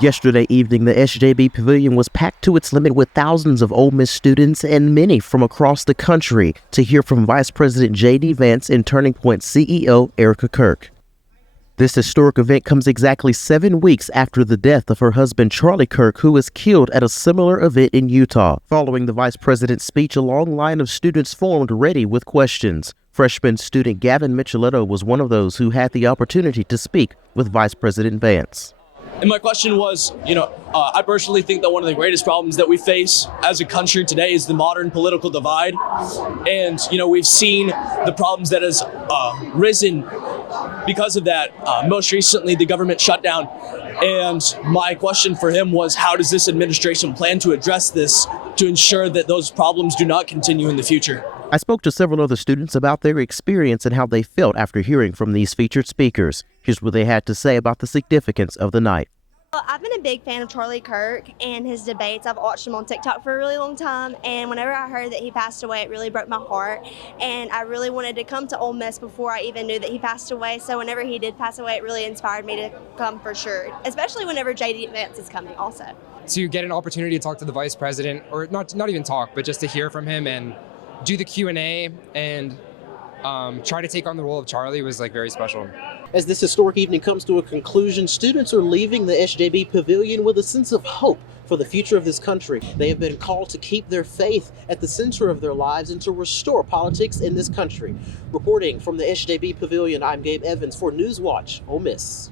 Yesterday evening, the SJB Pavilion was packed to its limit with thousands of Ole Miss students and many from across the country to hear from Vice President J.D. Vance and Turning Point CEO Erica Kirk. This historic event comes exactly 7 weeks after the death of her husband Charlie Kirk, who was killed at a similar event in Utah. Following the vice president's speech, a long line of students formed ready with questions. Freshman student Gavin Micheletto was one of those who had the opportunity to speak with Vice President Vance. And my question was, I personally think that one of the greatest problems that we face as a country today is the modern political divide. And, we've seen the problems that has risen because of that. Most recently, the government shutdown. And my question for him was, how does this administration plan to address this to ensure that those problems do not continue in the future? I spoke to several other students about their experience and how they felt after hearing from these featured speakers. Here's what they had to say about the significance of the night. Well, I've been a big fan of Charlie Kirk and his debates. I've watched him on TikTok for a really long time, and whenever I heard that he passed away, it really broke my heart, and I really wanted to come to Ole Miss before I even knew that he passed away. So whenever he did pass away, it really inspired me to come for sure, especially whenever J.D. Vance is coming also. To get an opportunity to talk to the vice president, or not even talk, but just to hear from him and do the Q&A and try to take on the role of Charlie was very special. As this historic evening comes to a conclusion, students are leaving the SJB Pavilion with a sense of hope for the future of this country. They have been called to keep their faith at the center of their lives and to restore politics in this country. Reporting from the SJB Pavilion, I'm Gabe Evans for Newswatch, Ole Miss.